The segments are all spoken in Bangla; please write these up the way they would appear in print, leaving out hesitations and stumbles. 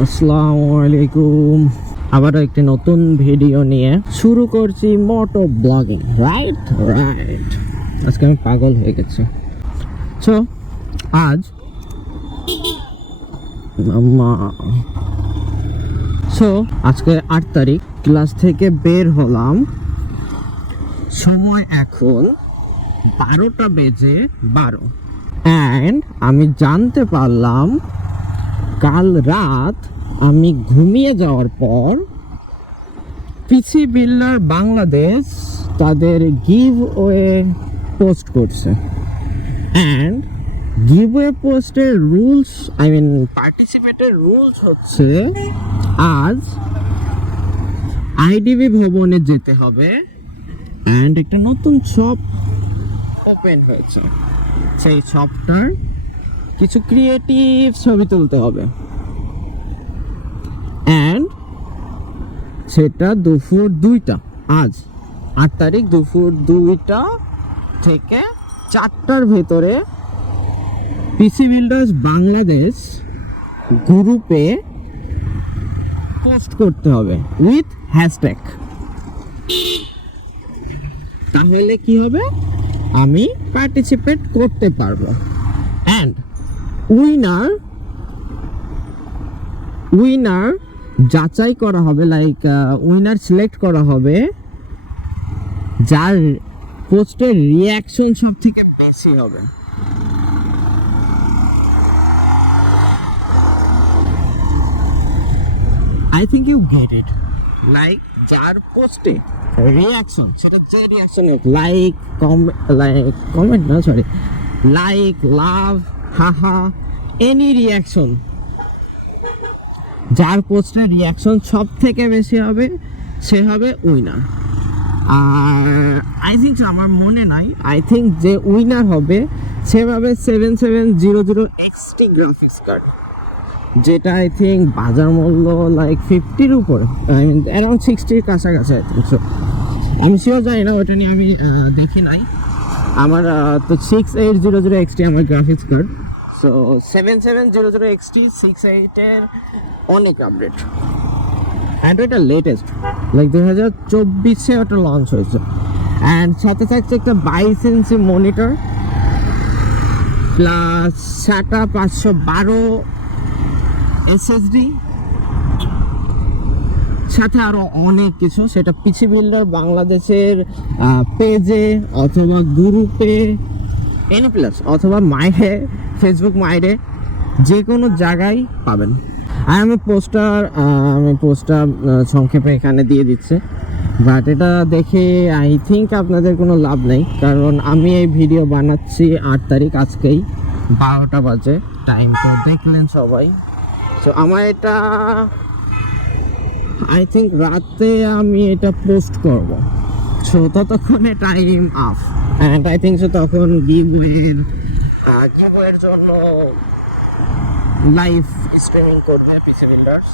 আসসালামু আলাইকুম। আবার একটি নতুন ভিডিও নিয়ে শুরু করছি মোটো ব্লগিং। রাইট। আজকে আমি পাগল হয়ে গেছি। সো আজকে 8 তারিখ, ক্লাস থেকে বের হলাম, সময় এখন 12:12 অ্যান্ড আমি জানতে পারলাম কাল রাত আমি ঘুমিয়ে যাওয়ার পর পিসি বিল্ডার বাংলাদেশ তাদের গিভ ওয়ে পোস্ট করছে। অ্যান্ড গিভ ওয়ে পোস্টের রুলস, পার্টিসিপেটের রুলস হচ্ছে আজ আইডিবি ভবনে যেতে হবে অ্যান্ড একটা নতুন শপ ওপেন হয়েছে, সেই শপটার কিছু ক্রিয়েটিভ ছবি তুলতে হবে অ্যান্ড সেটা দুপুর 2টা, আজ 8 তারিখ দুপুর 2টা থেকে 4টার ভেতরে পিসি বিল্ডার্স বাংলাদেশ গ্রুপে পোস্ট করতে হবে উইথ হ্যাশট্যাগ। তাহলে কি হবে, আমি পার্টিসিপেট করতে পারবো অ্যান্ড উইনার যাচাই করা হবে, উইনার সিলেক্ট করা হবে যার পোস্টের রিয়াকশন সব থেকে বেশি হবে। I think you get it. যার পোস্টে রিয়াকশন, সেটা যে রিয়াকশন হোক, কমেন্ট না, sorry, love, haha, any reaction, যার পোস্টের রিয়াকশন সব থেকে বেশি হবে সে হবে উইনার। আর আই থিঙ্ক, আমার মনে নাই, আই থিঙ্ক যে উইনার হবে সেভাবে 7700 XT গ্রাফিক্স কার্ড, যেটা আই থিঙ্ক বাজার মূল্য 50-র উপরে, অ্যারাউন্ড 60-র কাছাকাছি। আই থিঙ্ক সো, আমি শিওর জানি না, ওটা নিয়ে আমি দেখি নাই। আমার তো 6800 XT আমার গ্রাফিক্স কার্ড। সো 7700 XT 68-এর অনেক আপডেট, অ্যান্ড এটা লেটেস্ট, 2024-এ ওটা লঞ্চ হয়েছে। অ্যান্ড সাথে থাকছে একটা 22 inch monitor plus SATA 512 SSD, সাথে আরো অনেক কিছু। সেটা পিসি বিল্ডার বাংলাদেশের পেজে অথবা গ্রুপে এনি প্লাস অথবা মাইরে, ফেসবুক মাইরে, যে কোনো জায়গায় পাবেন। আর আমি পোস্টটা সংক্ষেপে এখানে দিয়ে দিচ্ছি, বাট এটা দেখে আই থিঙ্ক আপনাদের কোনো লাভ নেই, কারণ আমি এই ভিডিও বানাচ্ছি 8 তারিখ, আজকেই 12টা বাজে, টাইম তো দেখলেন সবাই। তো আমার এটা আই থিঙ্ক রাতে আমি এটা পোস্ট করব, সো ততক্ষণে time up, and I think so তখন গিভওয়ের জন্য লাইভ স্ট্রিমিং করবে পিসি বিল্ডার্স।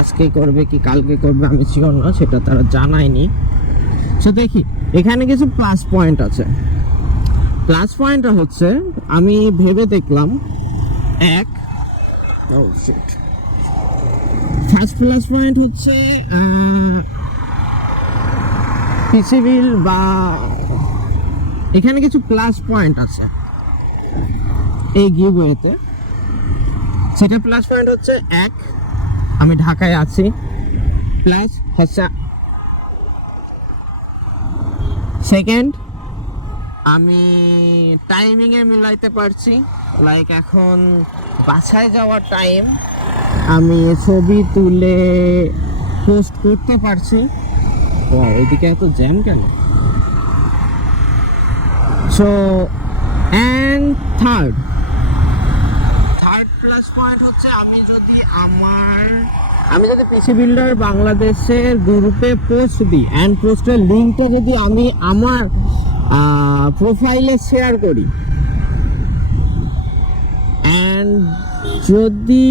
আজকে করবে কি কালকে করবে আমি শিওর না, সেটা তারা জানায়নি। সো দেখি, এখানে কিছু প্লাস পয়েন্ট আছে। প্লাস পয়েন্টটা হচ্ছে, আমি ভেবে দেখলাম, ফার্স্ট প্লাস পয়েন্ট হচ্ছে পিসি বিল বা এখানে কিছু প্লাস পয়েন্ট আছে এই গিভওয়েতে। সেটা প্লাস পয়েন্ট হচ্ছে, আমি ঢাকায় আছি, প্লাস হচ্ছে সেকেন্ড, আমি টাইমিংয়ে মিলাইতে পারছি, এখন বাসায় যাওয়ার টাইম, আমি ছবি তুলে পোস্ট করতে পারছি। এদিকে এত জ্যাম কেন? So and third plus point হচ্ছে, আমি যদি পিসি বিল্ডার বাংলাদেশের গ্রুপে পোস্ট দিই অ্যান্ড পোস্টের লিঙ্কটা যদি আমি আমার প্রোফাইলে শেয়ার করি, অ্যান্ড যদি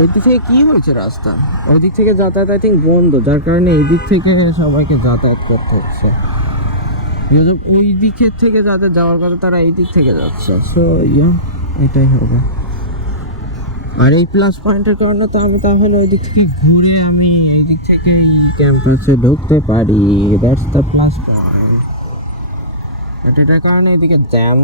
ওই দিক থেকে কি হয়েছে, রাস্তা ওই দিক থেকে যাতায়াত আই থিঙ্ক বন্ধ, যার কারণে এই দিক থেকে সবাইকে যাতায়াত করতে হচ্ছে। ওই দিকের থেকে যাদের যাওয়ার কথা তারা এই দিক থেকে যাচ্ছে, সো ইয়া এটাই হবে। আর এই প্লাস পয়েন্টের কারণে তো আমি তাহলে ওই দিক থেকে ঘুরে আমি এই দিক থেকে ক্যাম্পাসে ঢুকতে পারি, that's the plus point. But এটার কারণে এদিকে জ্যাম।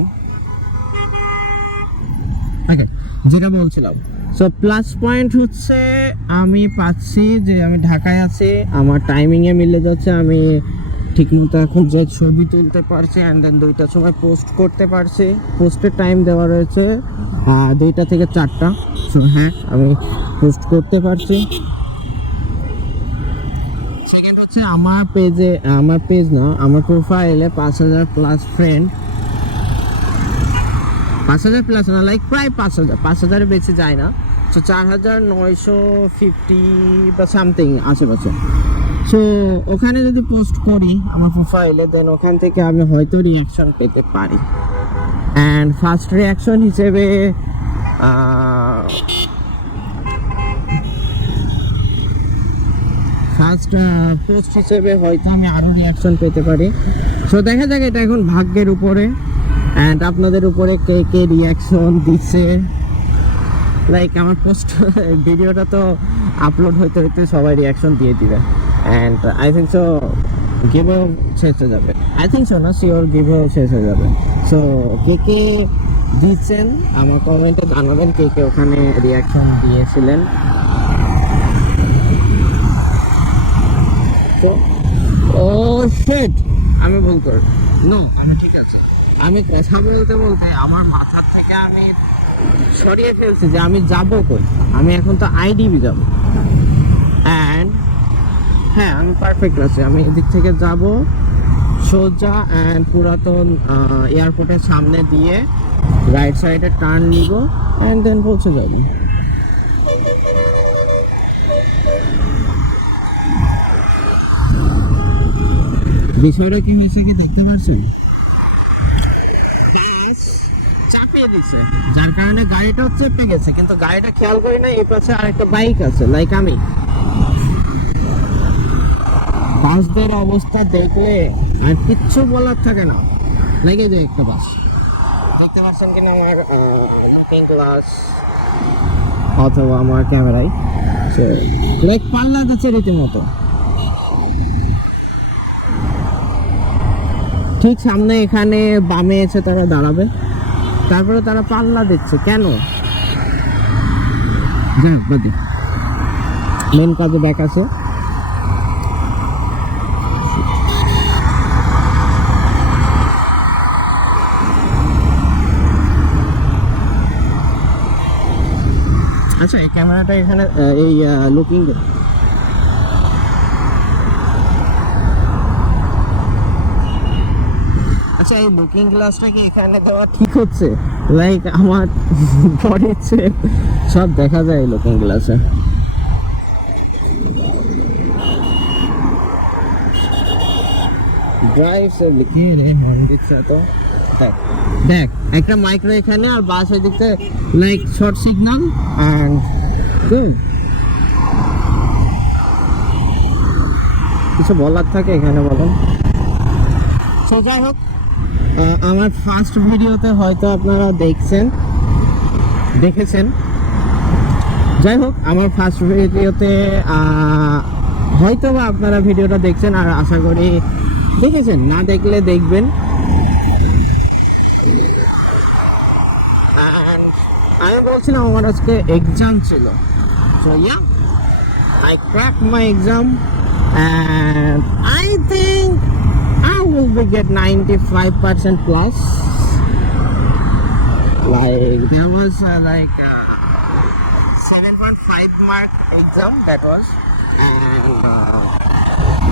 ওকে, যেটা বলছিলাম, সো প্লাস পয়েন্ট হচ্ছে আমি পাচ্ছি যে আমি ঢাকায় আছি, আমার টাইমিংয়ে মিলে যাচ্ছে, আমি ঠিকমতো এখন যে ছবি তুলতে পারছি অ্যান্ড দেন 2টার সময় পোস্ট করতে পারছি। পোস্টের টাইম দেওয়া রয়েছে 2টা থেকে 4টা। সো হ্যাঁ, আমি পোস্ট করতে পারছি। সেকেন্ড হচ্ছে আমার পেজ না, আমার প্রোফাইলে 5000 প্লাস ফ্রেন্ড, 5000 প্লাস না, লাইক প্রায় 5000 বেশি যায় না, সো 4950 বা সামথিং আশেপাশে। সো ওখানে যদি পোস্ট করি আমার প্রোফাইলে, দেন ওখান থেকে আমি হয়তো রিয়াকশন পেতে পারি। অ্যান্ড ফার্স্ট রিয়াকশন হিসেবে ফার্স্ট পোস্ট হিসেবে হয়তো আমি আরও রিয়াকশন পেতে পারি। সো দেখা যাক, এটা এখন ভাগ্যের উপরে অ্যান্ড আপনাদের উপরে কে কে রিয়াকশন দিচ্ছে। লাইক আমার পোস্ট ভিডিওটা তো আপলোড হইতে হইতে সবাই রিয়াকশন দিয়ে দিবে, অ্যান্ড আই থিঙ্ক সো গিভও শেষ হয়ে যাবে। আই থিঙ্ক সো না, শিওর গিভও শেষ হয়ে যাবে। সো কে কে দিচ্ছেন আমার কমেন্টে জানাবেন, কে কে ওখানে রিয়াকশন দিয়েছিলেন। তো ও শিট, আমি ভুল করি, নো আমি ঠিক আছে। আমি কথা বলতে বলতে আমার মাথার থেকে আমি সরিয়ে ফেলছি যে আমি যাবো কই। আমি এখন তো আইডিবি যাবো, অ্যান্ড হ্যাঁ আমি পারফেক্ট আছি। আমি এদিক থেকে যাব সোজা অ্যান্ড পুরাতন এয়ারপোর্টের সামনে দিয়ে রাইট সাইডে টার্ন নিব অ্যান্ড দেন পৌঁছে যাব। বিষয়টা কি হয়েছে কি দেখতে পাচ্ছি, চাপিয়ে দিছে, যার কারণে গাড়িটাও চেপে গেছে, কিন্তু গাড়িটা খেয়াল করি না এই পাশে আরেকটা বাইক আছে। লাইক আমি বাসদের অবস্থা দেখলে আর কিচ্ছু বলার থাকে না। লেগে যায় একটা বাস, দেখতে পাচ্ছেন কিনা আমার লুকিং গ্লাস অথবা আমার ক্যামেরায়, লাইক পাল্লা দিচ্ছে রীতিমতো। ঠিক সামনে এখানে বামে এসে তারা দাঁড়াবে, তারপরে তারা পাল্লা দিচ্ছে কেন? মেন কাজে ব্যাক আছে। আচ্ছা, এই ক্যামেরাটা এখানে এই লুকিং আচ্ছা, এই লুকিং গ্লাসটা কি এখানে দেওয়া ঠিক হচ্ছে? লাইক আমার বডির সব দেখা যায় লুকিং গ্লাসে। ড্রাইভ সেফলি, কে রে হর্ন দিচ্ছে তো? দেখ একটা মাইক্রো এখানে আর বাস এদিকে, like short signal and go. কিছু বলার থাকে এখানে বলেন। সো যাই হোক, আমার ফার্স্ট ভিডিওতে হয়তো আপনারা দেখেছেন। যাই হোক, আমার ফার্স্ট ভিডিওতে হয়তো বা আপনারা ভিডিওটা দেখছেন, আর আশা করি দেখেছেন, না দেখলে দেখবেন। আমি বলছিলাম আমার আজকে এক্সাম ছিল, so yeah I cracked my exam and I think I will be get 95% plus. Like there was like 7.5 mark exam that was,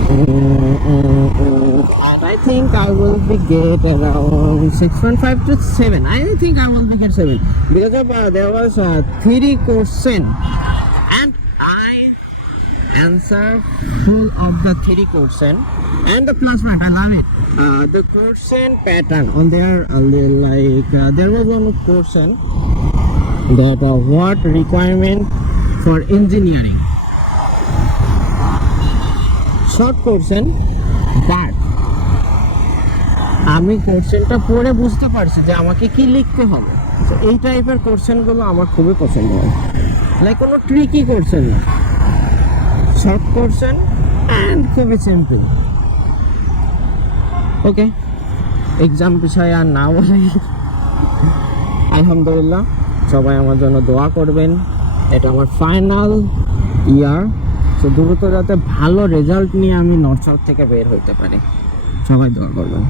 and I think I will be get around 6.5 to 7. I think I will be get 7 because of, there was 3 question and I answer full of the 3 question and the plus point. I love it. The question pattern on there, like there was one question that what requirement for engineering, short question, but আমি কোশ্চেনটা পড়ে বুঝতে পারছি যে আমাকে কি লিখতে হবে। তো এই টাইপের কোশ্চেনগুলো আমার খুবই পছন্দ হয়, লাইক কোনো ট্রিকি কোশ্চেন না, শর্ট কোশ্চেন অ্যান্ড খুবই সিম্পল। ওকে, এক্সাম বিষয়ে আর না বলি, আলহামদুলিল্লাহ সবাই আমার জন্য দোয়া করবেন। এটা আমার ফাইনাল ইয়ার, তো দ্রুত যাতে ভালো রেজাল্ট নিয়ে আমি নর্থ সাউথ থেকে বের হইতে পারি, সবাই দোয়া করবেন।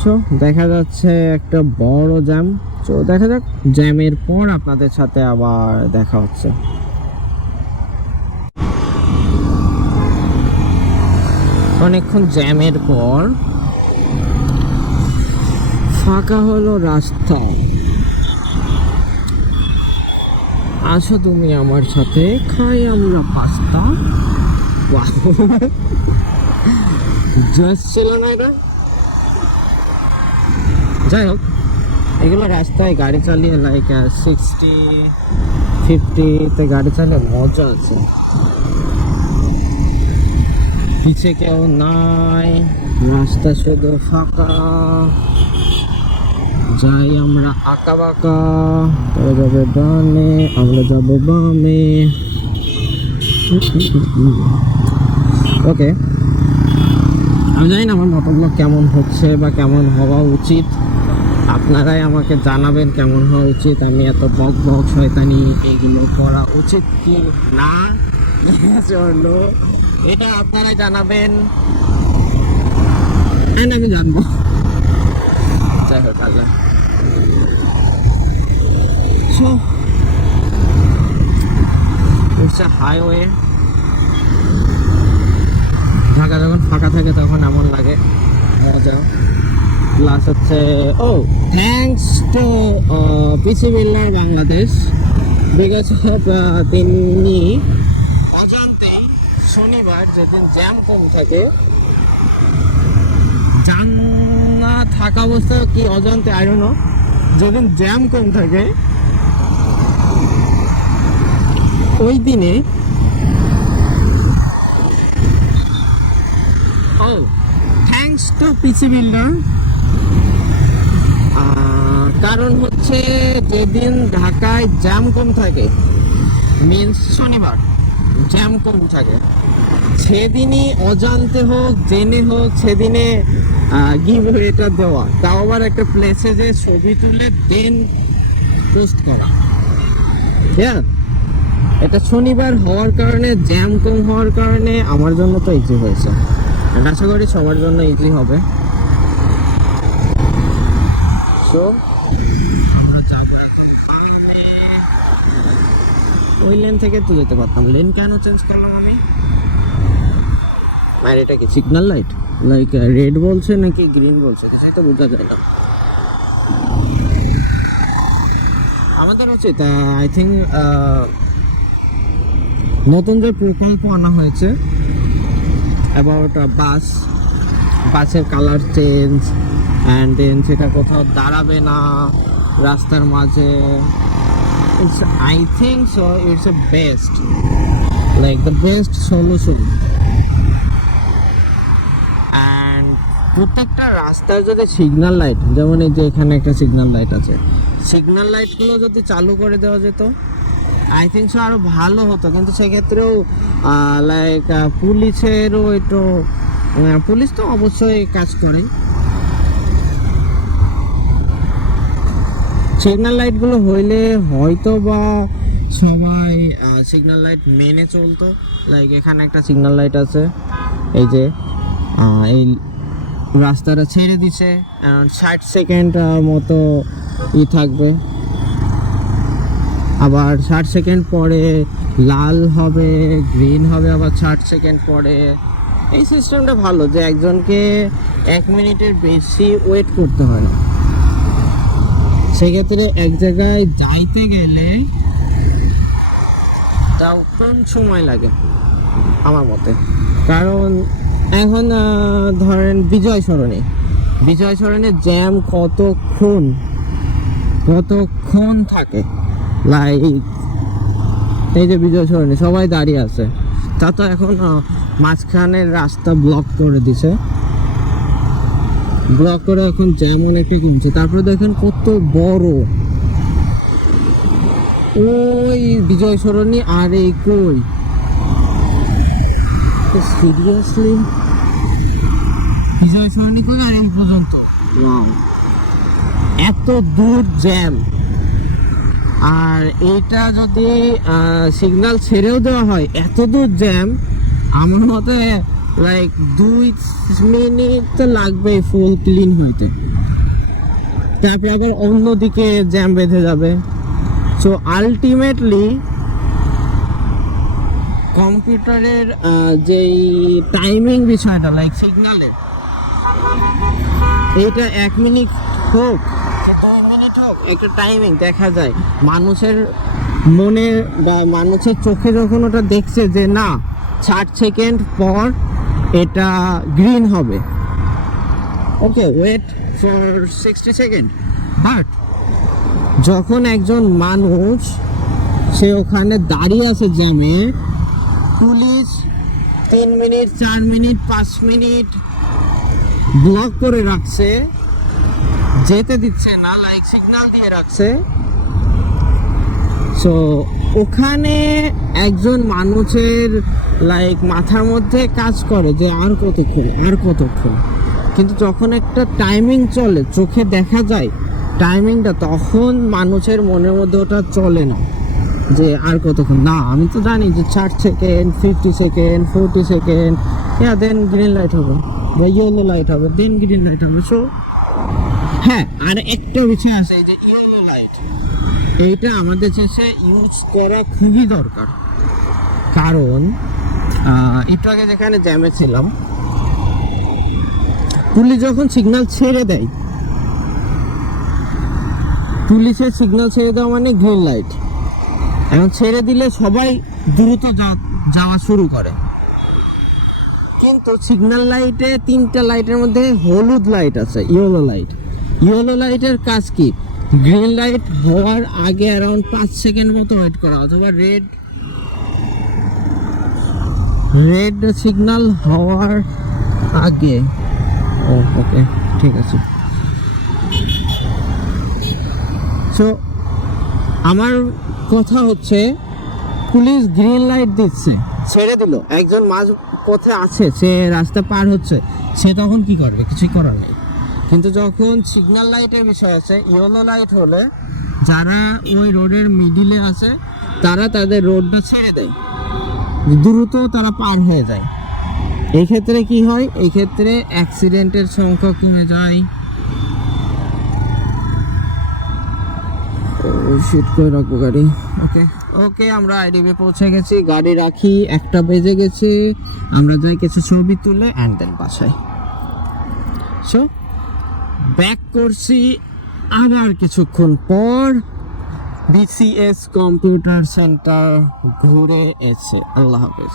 সো দেখা যাচ্ছে একটা বড় জ্যাম, তো দেখা যাক জ্যামের পর আপনাদের সাথে আবার দেখা হচ্ছে। অনেকক্ষণ জ্যামের পর ফাঁকা হলো রাস্তা, আসো তুমি আমার সাথে খাই আমরা পাস্তা। জাস্ট ছিল না এটা। যাই হোক, এগুলো রাস্তায় গাড়ি চালিয়ে লাইক 60-50-তে গাড়ি চালিয়ে মজা আছে। পিছে কেউ নাই, রাস্তা শুধু ফাঁকা, যাই আমরা আঁকা বাঁকা, তারা যাবে ডানে, আমরা যাবো বামে। ওকে, আমি জানি না আমার মোটরব্লগ কেমন হচ্ছে বা কেমন হওয়া উচিত, আপনারাই আমাকে জানাবেন কেমন হওয়া উচিত। আমি এত বক বক শয়তানি এগুলো করা উচিত কি না, চলো এটা আপনারাই জানাবেন, আমি জানবো। যাই হোক, আল্লাহ। So it's a highway. Dhaka যখন ফাঁকা থাকে তখন এমন লাগে মজা। প্লাস হচ্ছে thanks to PC builder Bangladesh, because তিনি অজান্তেই শনিবার যেদিন জ্যাম কম থাকে, জ্যাম না থাকা অবস্থা কি অজান্তে আই ডোন্ট নো, যেদিন জ্যাম কম থাকে ওই দিনে থ্যাংকস টু পিসি বিল্ডার। কারণ হচ্ছে যেদিন ঢাকায় জ্যাম কম থাকে, মিনস শনিবার জ্যাম কম থাকে, সেদিনই অজান্তে হোক জেনে হোক সেদিনে গিভওয়েটা দেওয়া, তাও আবার একটা প্লেসে যে ছবি তুলে দেন পোস্ট করা। হ্যাঁ, এটা শনিবার হওয়ার কারণে, জ্যাম কম হওয়ার কারণে আমার জন্য তো ইজি হয়েছে, আশা করি সবার জন্য ইজি হবে। সো আমরা যাবো এখন বামে। ওই লেন থেকে তো যেতে পারতাম, লেন কেন চেঞ্জ করলাম আমি? আর এটা কি সিগন্যাল লাইট, লাইক রেড বলছে নাকি গ্রিন বলছে, সেটা তো বোঝা যায় না। আমাদের উচিত আই থিঙ্ক নতুন যে প্রকল্প আনা হয়েছে অ্যাবাউট বাসের কালার চেঞ্জ অ্যান্ড দেন সেটা কোথাও দাঁড়াবে না রাস্তার মাঝে, it's I think so it's a best, like the best solution. And প্রত্যেকটা রাস্তার যদি সিগন্যাল লাইট, যেমন এই যে এখানে একটা সিগন্যাল লাইট আছে, সিগন্যাল লাইটগুলো যদি চালু করে দেওয়া যেত আই থিঙ্ক সো আরও ভালো হতো। কিন্তু সেক্ষেত্রেও লাইক পুলিশেরও একটু, পুলিশ তো অবশ্যই কাজ করে, সিগন্যাল লাইটগুলো হইলে হয়তো বা সবাই সিগন্যাল লাইট মেনে চলতো। লাইক এখানে একটা সিগন্যাল লাইট আছে, এই যে এই রাস্তাটা ছেড়ে দিছে, 60 সেকেন্ড মতো থাকবে, আবার 60 সেকেন্ড পরে লাল হবে, গ্রিন হবে, আবার 60 সেকেন্ড পরে। এই সিস্টেমটা ভালো যে একজনকে 1 মিনিটের বেশি ওয়েট করতে হয় না। সেক্ষেত্রে এক জায়গায় যাইতে গেলে তাও কম সময় লাগে আমার মতে। কারণ এখন ধরেন বিজয় সরণে জ্যাম কতক্ষণ থাকে, লাইক এই যে বিজয় সরণি সবাই দাঁড়িয়ে আছে তা তো এখন মাঝখানের রাস্তা ব্লক করে দিছে, ব্লক করে এখন জ্যাম অনেকটা কমছে। তারপরে দেখেন কত বড় ওই বিজয় সরণি, আর এই কই সিরিয়াসলি বিজয় সরণি কই আর এই পর্যন্ত, এত দূর জ্যাম। আর এইটা যদি সিগন্যাল ছেড়েও দেওয়া হয়, এত দূর জ্যাম, আমার মতে লাইক 2 মিনিট তো লাগবে ফুল ক্লিন হইতে, তারপরে আবার অন্যদিকে জ্যাম বেঁধে যাবে। সো আলটিমেটলি কম্পিউটারের যেই টাইমিং বিষয়টা, লাইক সিগন্যালের, এইটা 1 মিনিট হোক 2 মিনিট হোক, একটা টাইমিং দেখা যায় মানুষের মনে বা মানুষের চোখে যখন ওটা দেখছে যে না 60 সেকেন্ড পর এটা গ্রিন হবে, okay wait for 60 second. But যখন একজন মানুষ সে ওখানে দাঁড়িয়ে আছে জ্যামে, police 3 minute 4 minute 5 minute block করে রাখছে, যেতে দিচ্ছে না, লাইক সিগন্যাল দিয়ে রাখছে। সো ওখানে একজন মানুষের লাইক মাথার মধ্যে কাজ করে যে আর কতক্ষণ আর কতক্ষণ, কিন্তু যখন একটা টাইমিং চলে, চোখে দেখা যায় টাইমিংটা, তখন মানুষের মনের মধ্যে ওটা চলে না যে আর কতক্ষণ। না, আমি তো জানি যে 60 সেকেন্ড 50 সেকেন্ড 40 সেকেন্ড, দেন গ্রিন লাইট হবে বা ইয়েলো লাইট হবে, দেন গ্রিন লাইট হবে। সো হ্যাঁ, আর একটা বিষয় আছে, এই যে ইয়েলো লাইট, এইটা আমাদের দেশে ইউজ করা খুবই দরকার। কারণ একটু আগে যেখানে জ্যামে ছিলাম, পুলিশ যখন সিগন্যাল ছেড়ে দেয়, পুলিশের সিগন্যাল ছেড়ে দেওয়া মানে গ্রিন লাইট, এখন ছেড়ে দিলে সবাই দ্রুত যাওয়া শুরু করে। কিন্তু সিগন্যাল লাইটে 3টা লাইটের মধ্যে হলুদ লাইট আছে, ইয়েলো লাইট। ইয়েলো লাইটের কাজ কি? গ্রিন লাইট হওয়ার আগে অ্যারাউন্ড 5 সেকেন্ড মতো ওয়েট করা, অথবা রেড সিগন্যাল হওয়ার আগে। ওকে, ঠিক আছে। সো আমার কথা হচ্ছে, পুলিশ গ্রিন লাইট দিচ্ছে, ছেড়ে দিল, একজন মাঝ পথে আছে, সে রাস্তা পার হচ্ছে, সে তখন কি করবে? কিছুই করার নেই। কিন্তু যখন সিগন্যাল লাইটের বিষয় আছে, ইয়েলো লাইট হলে যারা ওই রোডের মিডিলে আছে তারা তাদের রোডটা ছেড়ে দেয়, দ্রুত তারা পার হয়ে যায়। এই ক্ষেত্রে কি হয়? এই ক্ষেত্রে অ্যাক্সিডেন্টের সংখ্যা কমে যায়। শিট করে রাখবো গাড়ি। ওকে, আমরা আইডিবি পৌঁছে গেছি, গাড়ি রাখি, 1টা বেজে গেছে, আমরা যাই কিছু ছবি তুলে অ্যান্ড দেন বাসায়। সো ব্যাক করছি আবার কিছুক্ষণ পর, BCS কম্পিউটার সেন্টার ঘুরে এসে। আল্লাহ হাফেজ।